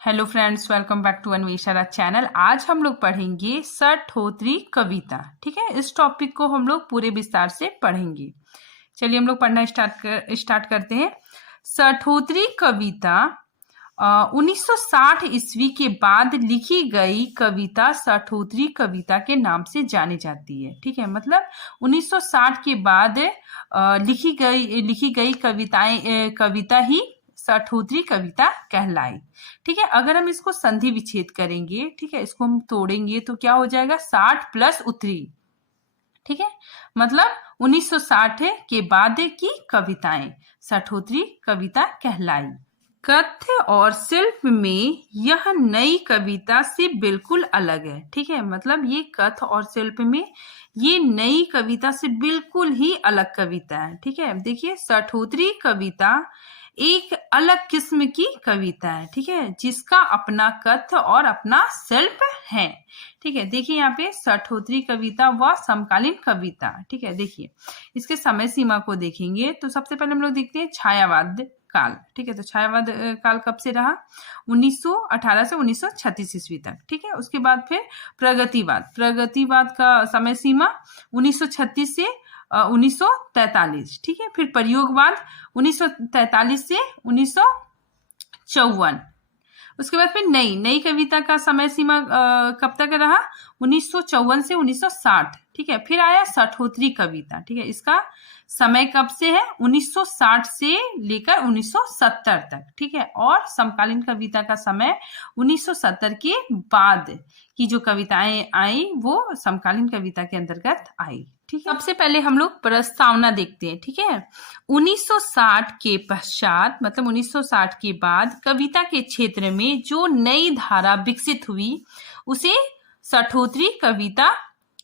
Hello friends, welcome back to Anvesha channel. आज हम लोग पढ़ेंगे सठोत्री कविता। ठीक है, इस टॉपिक को हम लोग पूरे विस्तार से पढ़ेंगे। चलिए हम लोग पढ़ना स्टार्ट करते हैं। सठोत्री कविता 1960 ईस्वी के बाद लिखी गई कविता सठोत्री कविता के नाम से जानी जाती है। ठीक है, मतलब 1960 के बाद लिखी गई कविता ही सठोत्री कविता कहलाई। ठीक है, अगर हम इसको संधि विच्छेद करेंगे, ठीक है, इसको हम तोड़ेंगे तो क्या हो जाएगा 60 प्लस उत्तरी। ठीक है, मतलब 1960 के बाद की कविताएं सठोत्री कविता कहलाई। कथ्य और शिल्प में यह नई कविता से बिल्कुल अलग है। ठीक है, मतलब ये कथ्य और शिल्प में ये नई कविता से बिल्कुल ही अलग कविता है। ठीक है, देखिए सठोत्री कविता एक अलग किस्म की कविता है। ठीक है, जिसका अपना कथ्य और अपना शिल्प है। ठीक है, देखिए यहाँ पे सठोत्री कविता व समकालीन कविता। ठीक है, देखिए इसके समय सीमा को देखेंगे तो सबसे पहले हम लोग देखते हैं छायावाद काल। ठीक है, तो छायावाद काल कब से रहा 1918 से 1936 ईस्वी तक। ठीक है, उसके बाद फिर प्रगतिवाद का समय सीमा 1936 से 1943। ठीक है, फिर प्रयोगवाद 1943 से 1954। उसके बाद फिर नई कविता का समय सीमा कब तक रहा 1954 से 1960। ठीक है, फिर आया सठोत्री कविता। ठीक है, इसका समय कब से है 1960 से लेकर 1970 तक। ठीक है, और समकालीन कविता का समय 1970 के बाद की जो कविताएं आई वो समकालीन कविता के अंतर्गत आई। ठीक है, सबसे पहले हम लोग प्रस्तावना देखते हैं। ठीक है, 1960 के पश्चात मतलब 1960 के बाद कविता के क्षेत्र में जो नई धारा विकसित हुई उसे सठोत्री कविता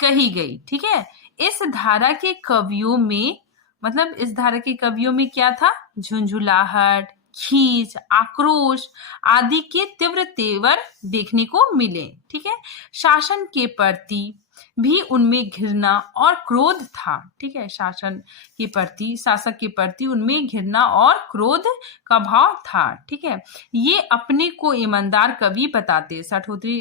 कही गई। ठीक है, इस धारा के कवियों में क्या था, झुंझुलाहट, खींच, आक्रोश आदि के तीव्र तेवर देखने को मिले। ठीक है, शासन के प्रति भी उनमें घृणा और क्रोध था। ठीक है, शासक के प्रति उनमें घृणा और क्रोध का भाव था। ठीक है, ये अपने को ईमानदार कवि बताते। सठोत्री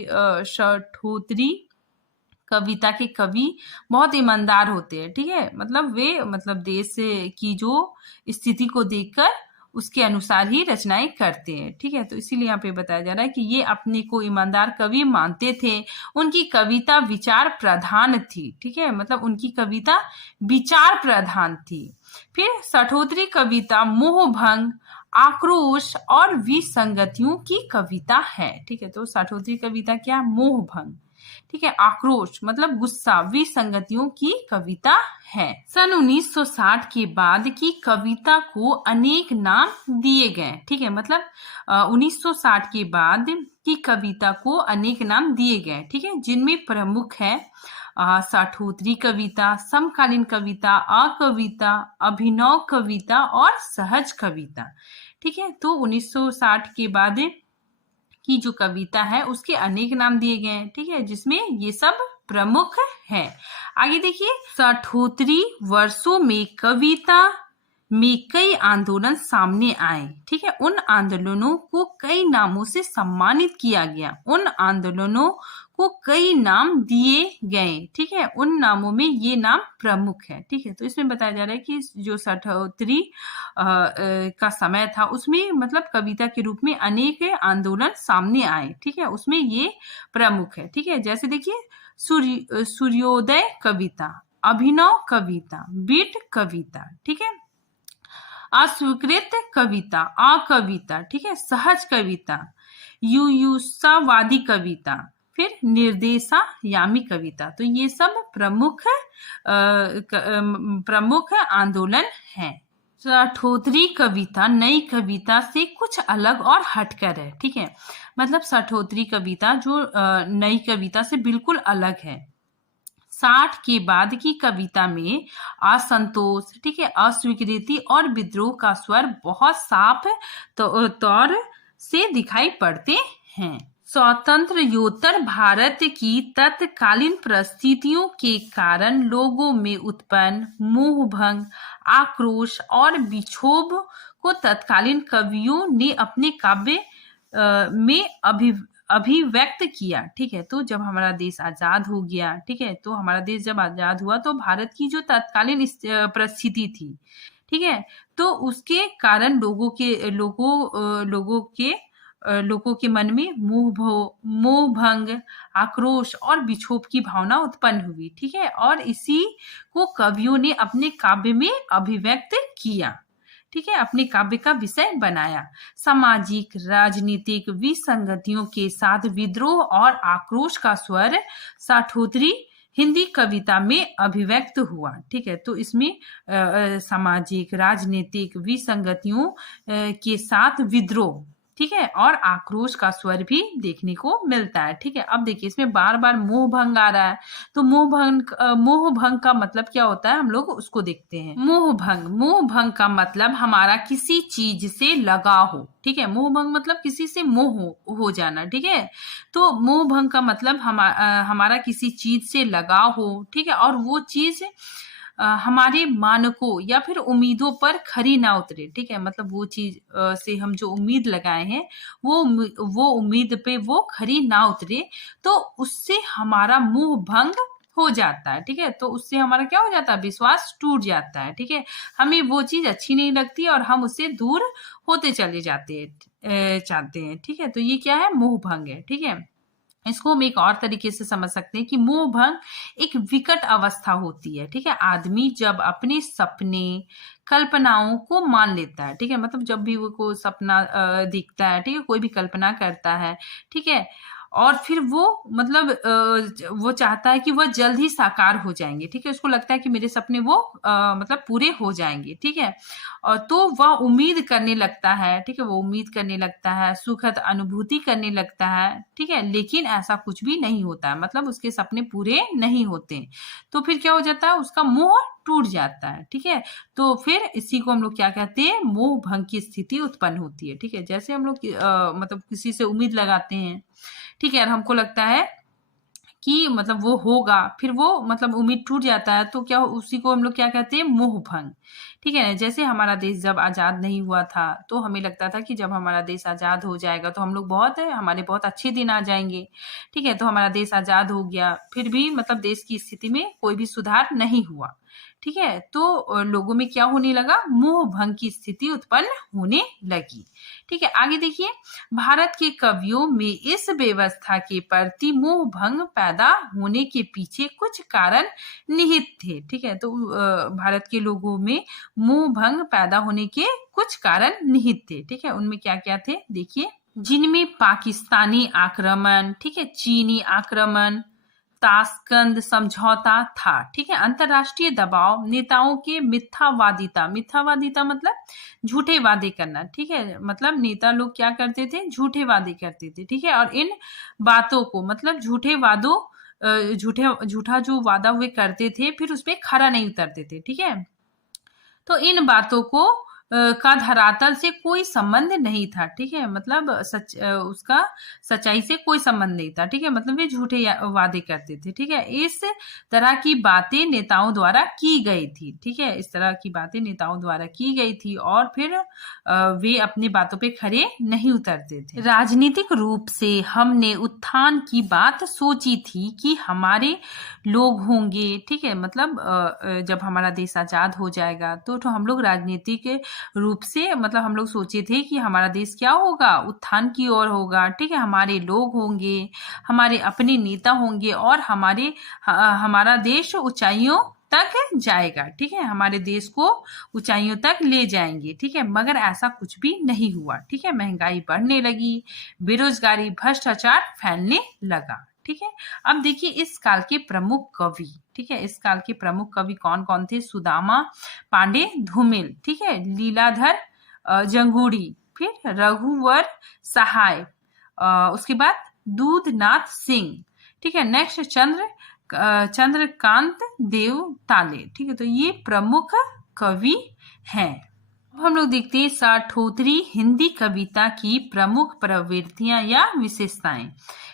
कविता के कवि बहुत ईमानदार होते हैं। ठीक है, वे देश की जो स्थिति को देखकर उसके अनुसार ही रचनाएं करते हैं। ठीक है, तो इसीलिए यहाँ पे बताया जा रहा है कि ये अपने को ईमानदार कवि मानते थे। उनकी कविता विचार प्रधान थी। ठीक है, मतलब उनकी कविता विचार प्रधान थी। फिर सठोत्री कविता मोहभंग, आक्रोश और विसंगतियों की कविता है। ठीक है, तो सठोत्री कविता क्या, मोहभंग, ठीक है, आक्रोश मतलब गुस्सा, विसंगतियों की कविता है। सन 1960 के बाद की कविता को अनेक नाम दिए गए। ठीक है, मतलब 1960 के बाद की कविता को अनेक नाम दिए गए। ठीक है, जिनमें प्रमुख है सठोत्री कविता, समकालीन कविता, अकविता, अभिनव कविता और सहज कविता। ठीक है, तो 1960 के बाद की जो कविता है उसके अनेक नाम दिए गए हैं। ठीक है, जिसमें ये सब प्रमुख है। आगे देखिए, सठोत्री वर्षों में कविता में कई आंदोलन सामने आए। ठीक है, उन आंदोलनों को कई नामों से सम्मानित किया गया। उन आंदोलनों को कई नाम दिए गए। ठीक है, उन नामों में ये नाम प्रमुख है। ठीक है, तो इसमें बताया जा रहा है कि जो सठोत्री का समय था उसमें मतलब कविता के रूप में अनेक आंदोलन सामने आए। ठीक है, उसमें ये प्रमुख है। ठीक है, जैसे देखिए सूर्योदय कविता, अभिनव कविता, बीट कविता, ठीक है, अस्वीकृत कविता, अकविता, ठीक है, सहज कविता, युयुत्सावादी कविता, फिर निर्देशायामी कविता। तो ये सब प्रमुख आंदोलन हैं। सठोत्री कविता नई कविता से कुछ अलग और हटकर है। ठीक है, मतलब सठोत्री कविता जो नई कविता से बिल्कुल अलग है। 60 के बाद की कविता में असंतोष, ठीक है, अस्वीकृति और विद्रोह का स्वर बहुत साफ तौर से दिखाई पड़ते हैं। स्वतंत्रोत्तर भारत की तत्कालीन परिस्थितियों के कारण लोगों में उत्पन्न मोहभंग, आक्रोश और विक्षोभ को तत्कालीन कवियों ने अपने काव्य में अभिव्यक्त किया। ठीक है, तो जब हमारा देश आजाद हो गया, ठीक है, तो हमारा देश जब आजाद हुआ तो भारत की जो तत्कालीन परिस्थिति थी, ठीक है, तो उसके कारण लोगों के मन में मोह भंग, आक्रोश और विक्षोभ की भावना उत्पन्न हुई। ठीक है, और इसी को कवियों ने अपने काव्य में अभिव्यक्त किया। ठीक है, अपने काव्य का विषय बनाया। सामाजिक राजनीतिक विसंगतियों के साथ विद्रोह और आक्रोश का स्वर साठोतरी हिंदी कविता में अभिव्यक्त हुआ। ठीक है, तो इसमें सामाजिक राजनीतिक विसंगतियों के साथ विद्रोह, ठीक है, और आक्रोश का स्वर भी देखने को मिलता है। ठीक है, अब देखिए इसमें बार बार मोह भंग आ रहा है, तो मोह भंग का मतलब क्या होता है, हम लोग उसको देखते हैं। मोह भंग का मतलब हमारा किसी चीज से लगाव हो। ठीक है, मोह भंग मतलब किसी से मोह हो जाना। ठीक है, तो मोह भंग का मतलब हमारा किसी चीज से लगाव हो। ठीक है, और वो चीज हमारे मानकों या फिर उम्मीदों पर खरी ना उतरे। ठीक है, मतलब वो चीज से हम जो उम्मीद लगाए हैं वो उम्मीद पे वो खरी ना उतरे, तो उससे हमारा मोह भंग हो जाता है। ठीक है, तो उससे हमारा क्या हो जाता है, विश्वास टूट जाता है। ठीक है, हमें वो चीज अच्छी नहीं लगती और हम उससे दूर होते चले चाहते हैं। ठीक है, तो ये क्या है, मोह भंग है। ठीक है, इसको हम एक और तरीके से समझ सकते हैं कि मोह भंग एक विकट अवस्था होती है। ठीक है, आदमी जब अपने सपने कल्पनाओं को मान लेता है। ठीक है, मतलब जब भी वो कोई सपना दिखता है, ठीक है, कोई भी कल्पना करता है, ठीक है, और फिर वो मतलब वो चाहता है कि वह जल्द ही साकार हो जाएंगे। ठीक है, उसको लगता है कि मेरे सपने वो मतलब पूरे हो जाएंगे। ठीक है, और तो वह उम्मीद करने लगता है। ठीक है, वो उम्मीद करने लगता है, सुखद अनुभूति करने लगता है। ठीक है, लेकिन ऐसा कुछ भी नहीं होता है, मतलब उसके सपने पूरे नहीं होते, तो फिर क्या हो जाता है, उसका मोह टूट जाता है। ठीक है, तो फिर इसी को हम लोग क्या कहते हैं, मोह भंग की स्थिति उत्पन्न होती है। ठीक है, जैसे हम लोग मतलब किसी से उम्मीद लगाते हैं, ठीक है, और हमको लगता है कि मतलब वो होगा, फिर वो मतलब उम्मीद टूट जाता है, तो क्या उसी को हम लोग क्या कहते हैं, मोह भंग। ठीक है, जैसे हमारा देश जब आजाद नहीं हुआ था तो हमें लगता था कि जब हमारा देश आजाद हो जाएगा तो हम लोग हमारे बहुत अच्छे दिन आ जाएंगे। ठीक है, तो हमारा देश आजाद हो गया, फिर भी मतलब देश की स्थिति में कोई भी सुधार नहीं हुआ। ठीक है, तो लोगों में क्या होने लगा, मोह भंग की स्थिति उत्पन्न होने लगी। ठीक है, आगे देखिए, भारत के कवियों में इस व्यवस्था के प्रति मोह भंग पैदा होने के पीछे कुछ कारण निहित थे। ठीक है, तो भारत के लोगों में मोह भंग पैदा होने के कुछ कारण निहित थे। ठीक है, उनमें क्या क्या थे, देखिए, जिनमें पाकिस्तानी आक्रमण, ठीक है, चीनी आक्रमण, ताशकंद समझौता था। ठीक है, अंतरराष्ट्रीय दबाव, नेताओं के मिथ्यावादिता मतलब झूठे वादे करना। ठीक है, मतलब नेता लोग क्या करते थे, झूठे वादे करते थे। ठीक है, और इन बातों को मतलब झूठा जो वादा हुए करते थे, फिर उसपे खरा नहीं उतरते थे। ठीक है, तो इन बातों को का धरातल से कोई संबंध नहीं था। ठीक है, मतलब उसका सच्चाई से कोई संबंध नहीं था। ठीक है, मतलब वे झूठे वादे करते थे। ठीक है, इस तरह की बातें नेताओं द्वारा की गई थी। ठीक है, इस तरह की बातें नेताओं द्वारा की गई थी और फिर वे अपनी बातों पे खरे नहीं उतरते थे। राजनीतिक रूप से हमने उत्थान की बात सोची थी कि हमारे लोग होंगे। ठीक है, मतलब जब हमारा देश आजाद हो जाएगा तो हम लोग राजनीतिक रूप से मतलब हम लोग सोचे थे कि हमारा देश क्या होगा, उत्थान की ओर होगा। ठीक है, हमारे लोग होंगे, हमारे अपने नेता होंगे और हमारा देश ऊंचाइयों तक जाएगा। ठीक है, हमारे देश को ऊंचाइयों तक ले जाएंगे। ठीक है, मगर ऐसा कुछ भी नहीं हुआ। ठीक है, महंगाई बढ़ने लगी, बेरोजगारी भ्रष्टाचार फैलने लगा। ठीक है, अब देखिए इस काल के प्रमुख कवि। ठीक है, इस काल के प्रमुख कवि कौन कौन थे, सुदामा पांडे धूमिल, ठीक है, लीलाधर जंगूढ़ी, फिर रघुवर सहाय, उसके बाद दूधनाथ सिंह। ठीक है, नेक्स्ट चंद्रकांत देव ताले। ठीक है, तो ये प्रमुख कवि हैं। अब हम लोग देखते हैं साठोतरी हिंदी कविता की प्रमुख प्रवृत्तियां या विशेषताएं।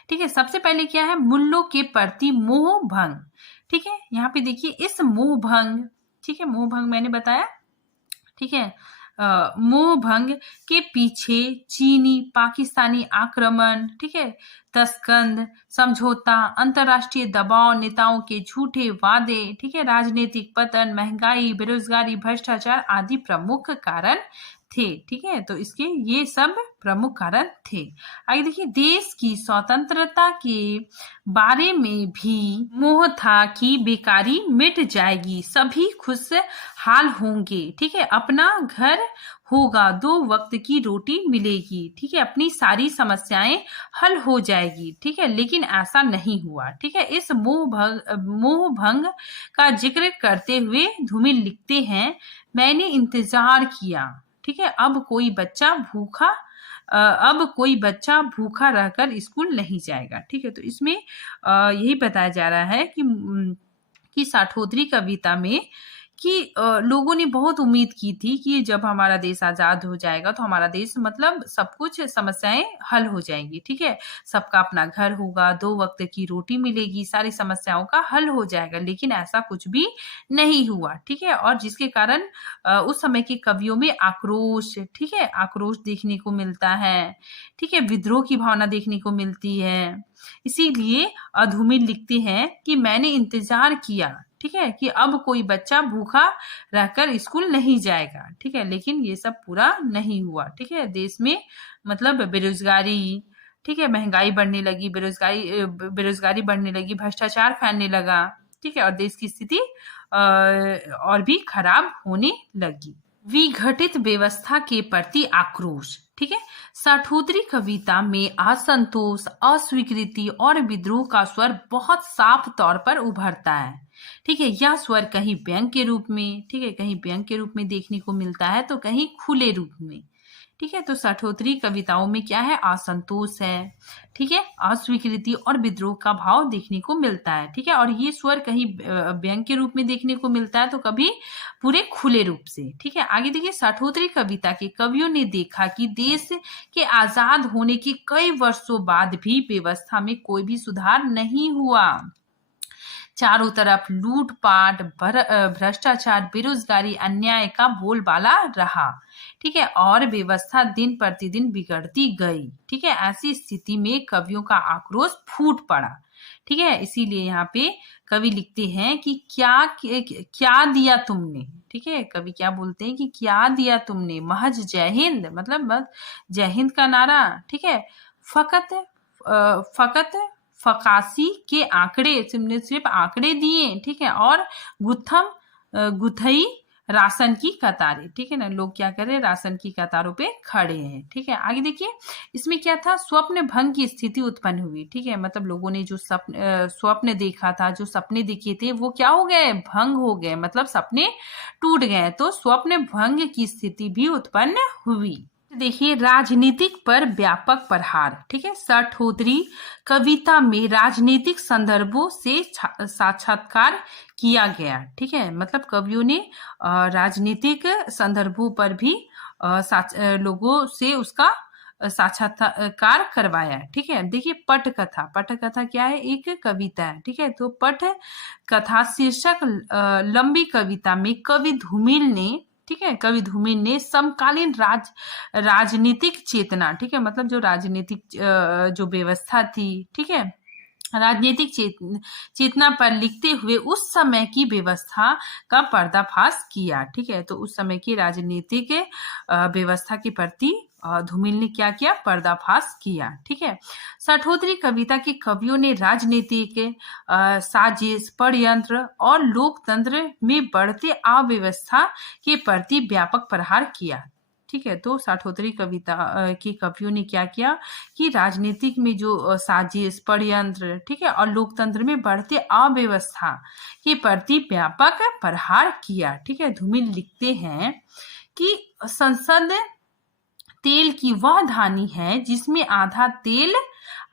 ठीक है, सबसे पहले क्या है, मूल्यों के प्रति मोह भंग। ठीक है, यहाँ पे देखिए इस मोह भंग, ठीक है, मोह भंग मैंने बताया। ठीक है, मोह भंग के पीछे चीनी पाकिस्तानी आक्रमण, ठीक है, तस्कंद समझौता, अंतर्राष्ट्रीय दबाव, नेताओं के झूठे वादे, ठीक है, राजनीतिक पतन, महंगाई, बेरोजगारी, भ्रष्टाचार आदि प्रमुख कारण थे। ठीक है, तो इसके ये सब प्रमुख कारण थे। आगे देखिए, देश की स्वतंत्रता के बारे में भी मोह था कि बेकारी मिट जाएगी, सभी खुशहाल होंगे, ठीक है, अपना घर होगा, 2 वक्त की रोटी मिलेगी, ठीक है, अपनी सारी समस्याएं हल हो जाएगी, ठीक है, लेकिन ऐसा नहीं हुआ। ठीक है, इस मोह भंग का जिक्र करते हुए धूमिल लिखते हैं, मैंने इंतजार किया, ठीक है, अब कोई बच्चा भूखा रहकर स्कूल नहीं जाएगा। ठीक है, तो इसमें यही बताया जा रहा है कि साठोतरी कविता में कि लोगों ने बहुत उम्मीद की थी कि जब हमारा देश आजाद हो जाएगा तो हमारा देश मतलब सब कुछ समस्याएं हल हो जाएंगी, ठीक है, सबका अपना घर होगा, 2 वक्त की रोटी मिलेगी, सारी समस्याओं का हल हो जाएगा, लेकिन ऐसा कुछ भी नहीं हुआ। ठीक है, और जिसके कारण उस समय के कवियों में आक्रोश, ठीक है, आक्रोश देखने को मिलता है, ठीक है, विद्रोह की भावना देखने को मिलती है। इसीलिए धूमिल लिखते हैं कि मैंने इंतजार किया, ठीक है, कि अब कोई बच्चा भूखा रहकर स्कूल नहीं जाएगा, ठीक है, लेकिन ये सब पूरा नहीं हुआ। ठीक है, देश में मतलब बेरोजगारी, ठीक है, महंगाई बढ़ने लगी, बेरोजगारी बढ़ने लगी, भ्रष्टाचार फैलने लगा, ठीक है, और देश की स्थिति और भी खराब होने लगी। विघटित व्यवस्था के प्रति आक्रोश, ठीक है, साठोतरी कविता में असंतोष, अस्वीकृति और विद्रोह का स्वर बहुत साफ तौर पर उभरता है। ठीक है, यह स्वर कहीं व्यंग के रूप में, ठीक है, कहीं व्यंग के रूप में देखने को मिलता है तो कहीं खुले रूप में। ठीक है, तो साठोतरी कविताओं में क्या है, असंतोष है, ठीक है, अस्वीकृति और विद्रोह का भाव देखने को मिलता है। ठीक है, और ये स्वर कहीं व्यंग के रूप में देखने को मिलता है तो कभी पूरे खुले रूप से। ठीक है, आगे देखिए, साठोतरी कविता के कवियों ने देखा कि देश के आजाद होने के कई वर्षों बाद भी व्यवस्था में कोई भी सुधार नहीं हुआ, चारों तरफ लूटपाट, भ्रष्टाचार, बेरोजगारी, अन्याय का बोलबाला रहा। ठीक है, और व्यवस्था दिन प्रतिदिन बिगड़ती गई। ठीक है, ऐसी स्थिति में कवियों का आक्रोश फूट पड़ा। ठीक है, इसीलिए यहाँ पे कवि लिखते हैं कि क्या दिया तुमने। ठीक है, कवि क्या बोलते हैं कि क्या दिया तुमने, महज जय हिंद, मतलब जय हिंद का नारा, ठीक है, फकत फकासी के आंकड़े, सिर्फ आंकड़े दिए, ठीक है, और गुथई राशन की कतारें। ठीक है ना, लोग क्या कर रहे हैं, राशन की कतारों पे खड़े हैं। ठीक है, आगे देखिए, इसमें क्या था, स्वप्न भंग की स्थिति उत्पन्न हुई। ठीक है, मतलब लोगों ने जो स्वप्न देखा था, जो सपने देखे थे वो क्या हो गए, भंग हो गए, मतलब सपने टूट गए, तो स्वप्न भंग की स्थिति भी उत्पन्न हुई। देखिए, राजनीतिक पर व्यापक प्रहार। ठीक है, साठोतरी कविता में राजनीतिक संदर्भों से साक्षात्कार किया गया। ठीक है, मतलब कवियों ने राजनीतिक संदर्भों पर भी लोगों से उसका साक्षात्कार करवाया। ठीक है, देखिए, पटकथा क्या है, एक कविता है। ठीक है, तो पट कथा शीर्षक लंबी कविता में कवि धूमिल ने समकालीन राजनीतिक चेतना, ठीक है, मतलब जो राजनीतिक जो व्यवस्था थी, ठीक है, राजनीतिक चेतना पर लिखते हुए उस समय की व्यवस्था का पर्दाफाश किया। ठीक है, तो उस समय की राजनीतिक व्यवस्था के प्रति धूमिल ने क्या किया, पर्दाफाश किया। ठीक है, साठोतरी कविता के कवियों ने राजनीतिक साजिश, षड्यंत्र और लोकतंत्र में बढ़ते अव्यवस्था के प्रति व्यापक प्रहार किया। ठीक है, तो साठोतरी कविता के कवियों ने क्या किया कि राजनीतिक में जो साजिश, षड्यंत्र, ठीक है, और लोकतंत्र में बढ़ते अव्यवस्था के प्रति व्यापक प्रहार किया। ठीक है, धूमिल लिखते हैं कि संसद तेल की वह धानी है जिसमें आधा तेल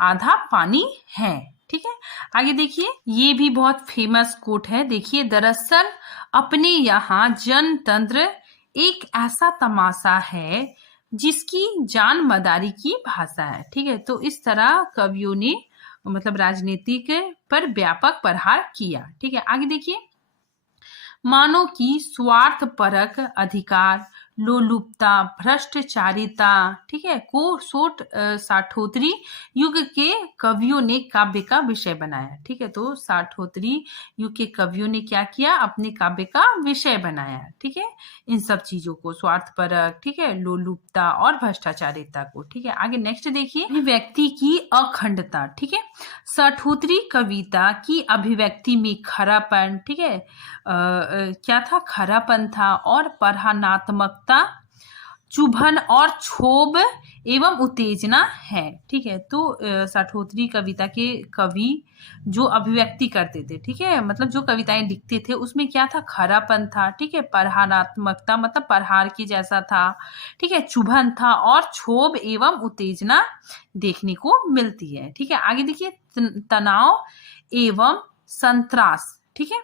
आधा पानी है। ठीक है, आगे देखिए, ये भी बहुत फेमस कोट है। देखिए, दरअसल अपने यहाँ जनतंत्र एक ऐसा तमाशा है जिसकी जान मदारी की भाषा है। ठीक है, तो इस तरह कवियों ने मतलब राजनीतिक पर व्यापक प्रहार किया। ठीक है, आगे देखिए, मानव की स्वार्थपरक अधिकार, लोलुपता, भ्रष्टाचारिता, ठीक है, को साठोत्तरी युग के कवियों ने काव्य का विषय बनाया। ठीक है, तो साठोत्तरी युग के कवियों ने क्या किया, अपने काव्य का विषय बनाया। ठीक है, इन सब चीजों को, स्वार्थपरक, ठीक है, लोलुपता और भ्रष्टाचारिता को। ठीक है, आगे नेक्स्ट देखिए, अभिव्यक्ति की अखंडता। ठीक है, साठोत्तरी कविता की अभिव्यक्ति में खरापन, ठीक है, क्या था, खरापन था, और परानात्मकता, चुभन और क्षोभ एवं उत्तेजना है। ठीक है, तो साठोत्तरी कविता के कवि जो अभिव्यक्ति करते थे, ठीक है, मतलब जो कविताएं लिखते थे उसमें क्या था, खरापन था, ठीक है, प्रहारात्मकता मतलब प्रहार की जैसा था, ठीक है, चुभन था, और क्षोभ एवं उत्तेजना देखने को मिलती है। ठीक है, आगे देखिए, तनाव एवं संत्रास। ठीक है,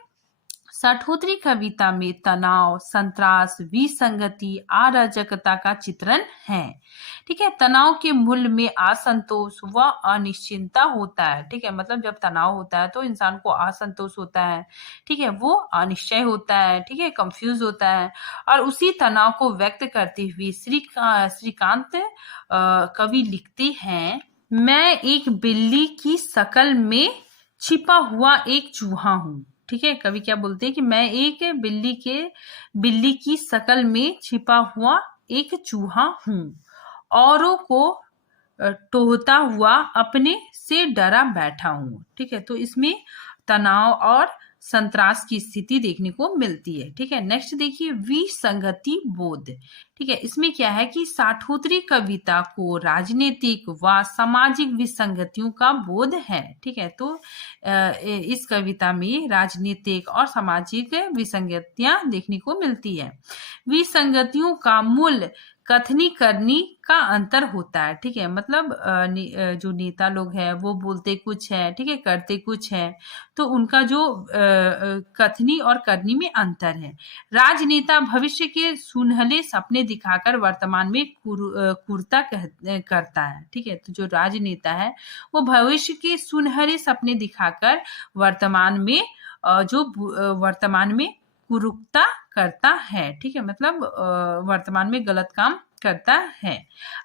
साठोत्तरी कविता में तनाव, संत्रास, विसंगति, अराजकता का चित्रण है। ठीक है, तनाव के मूल में असंतोष व अनिश्चिंतता होता है। ठीक है, मतलब जब तनाव होता है तो इंसान को असंतोष होता है, ठीक है, वो अनिश्चय होता है, ठीक है, कंफ्यूज होता है, और उसी तनाव को व्यक्त करते हुए श्रीकांत कवि लिखते हैं, मैं एक बिल्ली की शकल में छिपा हुआ एक चूहा हूँ। ठीक है, कवि क्या बोलते हैं कि मैं एक बिल्ली की शकल में छिपा हुआ एक चूहा हूँ, औरों को टोहता हुआ अपने से डरा बैठा हूँ। ठीक है, तो इसमें तनाव और संत्रास की स्थिति देखने को मिलती है। ठीक है, नेक्स्ट देखिए, विसंगति बोध। ठीक है, इसमें क्या है कि साठोत्तरी कविता को राजनीतिक व सामाजिक विसंगतियों का बोध है। ठीक है, तो इस कविता में राजनीतिक और सामाजिक विसंगतियां देखने को मिलती है। विसंगतियों का मूल कथनी करनी का अंतर होता है। ठीक है, मतलब जो नेता लोग हैं वो बोलते कुछ है, ठीक है, करते कुछ है, तो उनका जो कथनी और करनी में अंतर है। राजनेता भविष्य के सुनहले सपने दिखाकर वर्तमान में कुरता करता है। ठीक है, तो जो राजनेता है वो भविष्य के सुनहरे सपने दिखाकर वर्तमान में कुरूपता करता है। ठीक है, मतलब वर्तमान में गलत काम करता है।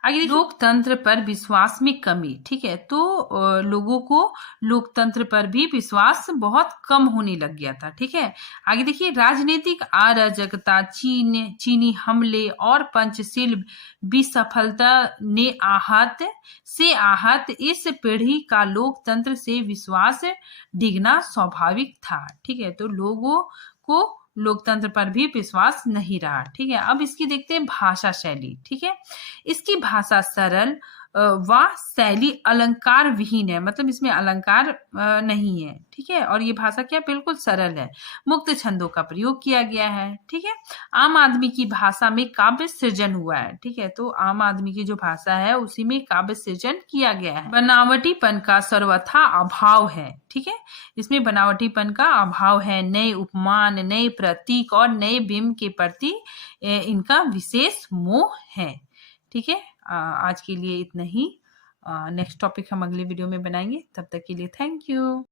आगे लोकतंत्र पर विश्वास में कमी। ठीक है, तो लोगों को लोकतंत्र पर भी विश्वास बहुत कम होने लग गया था। ठीक है, आगे देखिए, राजनीतिक अराजकता, चीनी हमले और पंचशील विसफलता ने आहत इस पीढ़ी का लोकतंत्र से विश्वास डिगना स्वाभाविक था। ठीक है, तो लोगों को लोकतंत्र पर भी विश्वास नहीं रहा। ठीक है, अब इसकी देखते हैं भाषा शैली। ठीक है, इसकी भाषा सरल व शैली अलंकार विहीन है, मतलब इसमें अलंकार नहीं है। ठीक है, और ये भाषा क्या, बिल्कुल सरल है, मुक्त छंदों का प्रयोग किया गया है। ठीक है, आम आदमी की भाषा में काव्य सृजन हुआ है। ठीक है, तो आम आदमी की जो भाषा है उसी में काव्य सृजन किया गया है। बनावटीपन का सर्वथा अभाव है। ठीक है, इसमें बनावटीपन का अभाव है, नए उपमान, नए प्रतीक और नए बिंब के प्रति इनका विशेष मोह है। ठीक है, आज के लिए इतना ही। नेक्स्ट टॉपिक हम अगले वीडियो में बनाएंगे, तब तक के लिए थैंक यू।